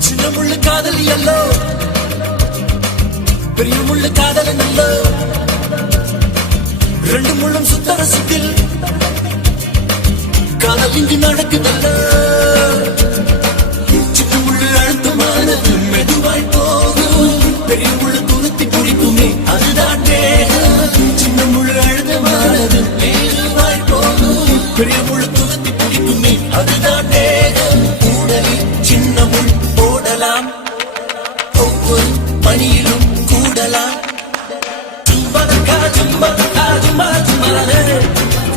சின்ன முள்ளு காதல் எல்லோ பெரிய முள்ளு காதல் நல்லோ ரெண்டு முள்ளும் சுத்தர சுத்தில் காதல் இங்கு நடக்குதல்ல சின்ன முள்ளு அழுத்தமானது மெதுவாய் போகும் பெரிய முள்ளு துருத்தி குடிக்குமே அதுதான் சின்ன முள்ளு அழுத்தமானது மெதுவாய் போகும் பெரிய முள்ளு துருத்தி குடிக்குமே அதுதான் கூடலில் சின்ன முள் போடலாம் ஒவ்வொரு பணியிலும் கூடலாம் ஜும்பலக்கா ஜும்பலக்கா ஜும்பல ஜும்பலே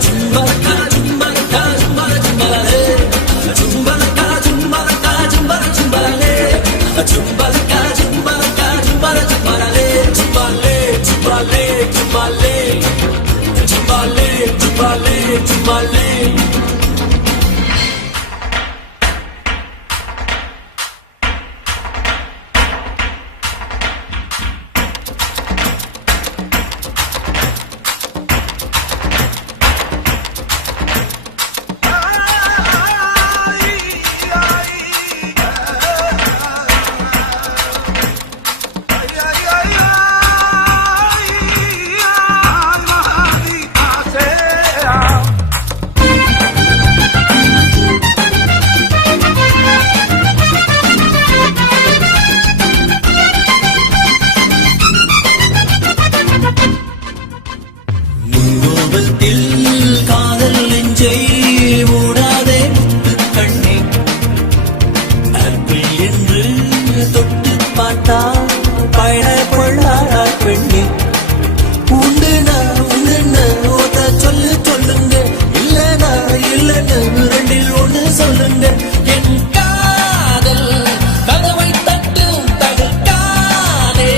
ஜும்பலக்கா ஜும்பலக்கா ஜும்பல ஜும்பலே ஜும்பலக்கா ஜும்பலக்கா ஜும்பல ஜும்பலே ஜும்பலக்கா ஜும்பலக்கா ஜும்பல ஜும்பலே ஜும்பலே ஜும்பலே ஜும்பலே ஜும்பலே ஜும்பலே ஜும்பலே காதல் நெஞ்சை மூடாதே கண்ணே அன்பில் என்று தொட்டு பார்த்தா பயண கொள்ளாரா பெண்ணே உண்டுனா ஓத சொல்லுங்க இல்லனா ரெண்டில் ஒண்ணு சொல்லுங்க என் காதல் கதவை தட்டும் தடுக்காதே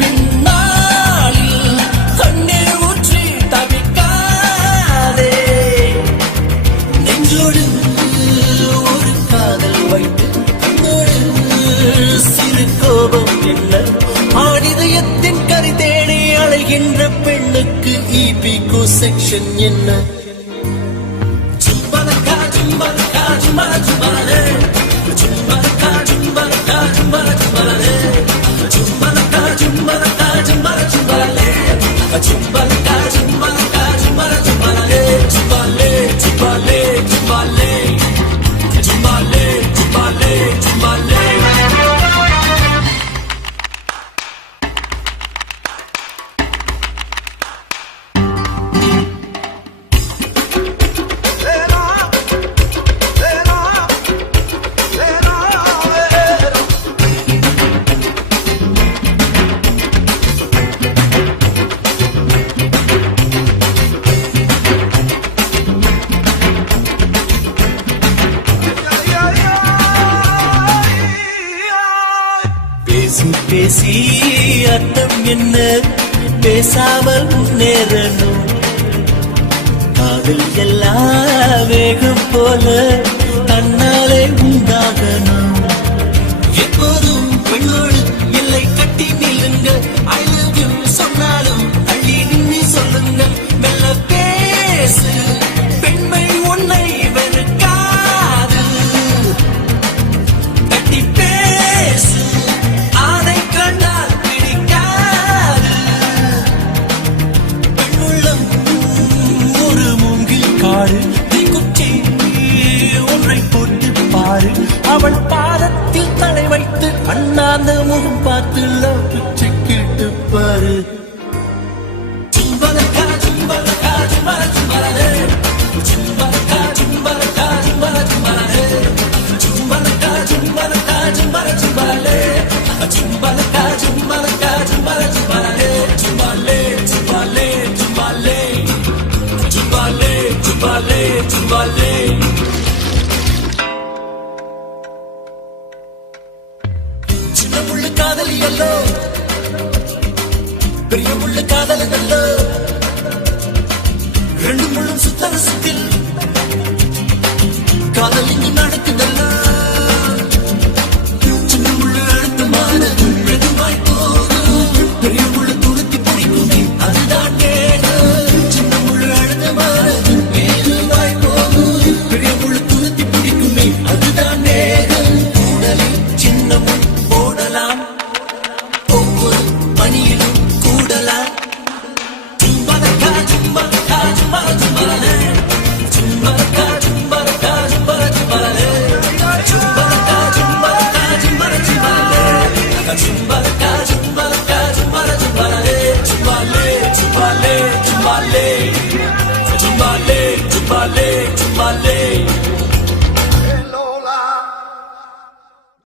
பின்னாளில் கண்ணீர் ஊற்றி தவிக்காதே நெஞ்சோடு ஒரு காதல் வைத்து சிறு கோபம் என்ன ஆடிதயத்தின் கரை தேடி அழைகின்ற பெண்ணுக்கு ஈபிகோ செக்ஷன் என்ன ஜும்பலக்கா ஜும்பலக்கா ஜும்பல ஜும்பலே ஜும்பலக்கா ஜும்பலக்கா ஜும்பல ஜும்பலே ஜும்பலக்கா ஜும்பலக்கா ஜும்பல ஜும்பலே ஜும்பலக்கா ஜும்பலக்கா ஜும்பல ஜும்பலே ஜும்பலே ஜும்பலே ஜும்பலே ஜும்பலே ஜும்பலே ஜும்பலே பேசி பேசி அர்த்தம் என்ன பேசாமல் முன்னேறணும் காதல் எல்லாம் வேகம் போல தன்னாலே உண்டாகணும் எப்போதும் பெண்ணோடு எல்லை கட்டி நில்லுங்க ஐ லவ் யூ சொன்னாலும் அள்ளி நின்று சொல்லுங்க மெல்ல பேசு பெண்மை உன்னை வெறுக்காது கட்டி பேசு ஆனை கண்டால் பிடிக்காது பெண்ணுள்ளம் ஒரு மூங்கில் காடு தீக்குச்சி ஒன்றை போட்டு பாரு அவள் பாதத்தில் தலை வைத்து அண்ணாந்த முகம் பார்த்து பிச்சை கேட்டு பாரு ஜும்பலக்கா ஜும்பலக்கா ஜும்பல ஜும்பலே ஜும்பலக்கா ஜும்பலக்கா ஜும்பல ஜும்பல நடக்குதல்லோ ரெண்டு முள்ளும் சுத்தர சுத்தில் காதல் இங்கு நடக்குதல்லோ சின்ன முள்ளு அடுத்து மாறுது மெதுவாய் போகும் பெரிய முள்ளு துருத்தி பிடிக்குமே அதுதான் நேரம் சின்ன முள்ளு அடுத்து மாறுது மெதுவாய் போகும் பெரிய முள்ளு துருத்தி பிடிக்குமே அதுதான் நேரம் கூடலில் சின்ன முள் போடலாம் ஒவ்வொரு பணியிலும் கூடலாம் ஜும்பலக்கா ஜும்பலக்கா ஜும்பல ஜும்பலே ஜும்பலக்கா ஜும்பலக்கா ஜும்பல ஜும்பலே ஜும்பலக்கா ஜும்பலக்கா ஜும்பல ஜும்பலே ஜும்பலக்கா ஜும்பலக்கா ஜும்பல ஜும்பலே ஜும்பலே ஜும்பலே ஜும்பலே ஜும்பலே ஜும்பலே ஜும்பலே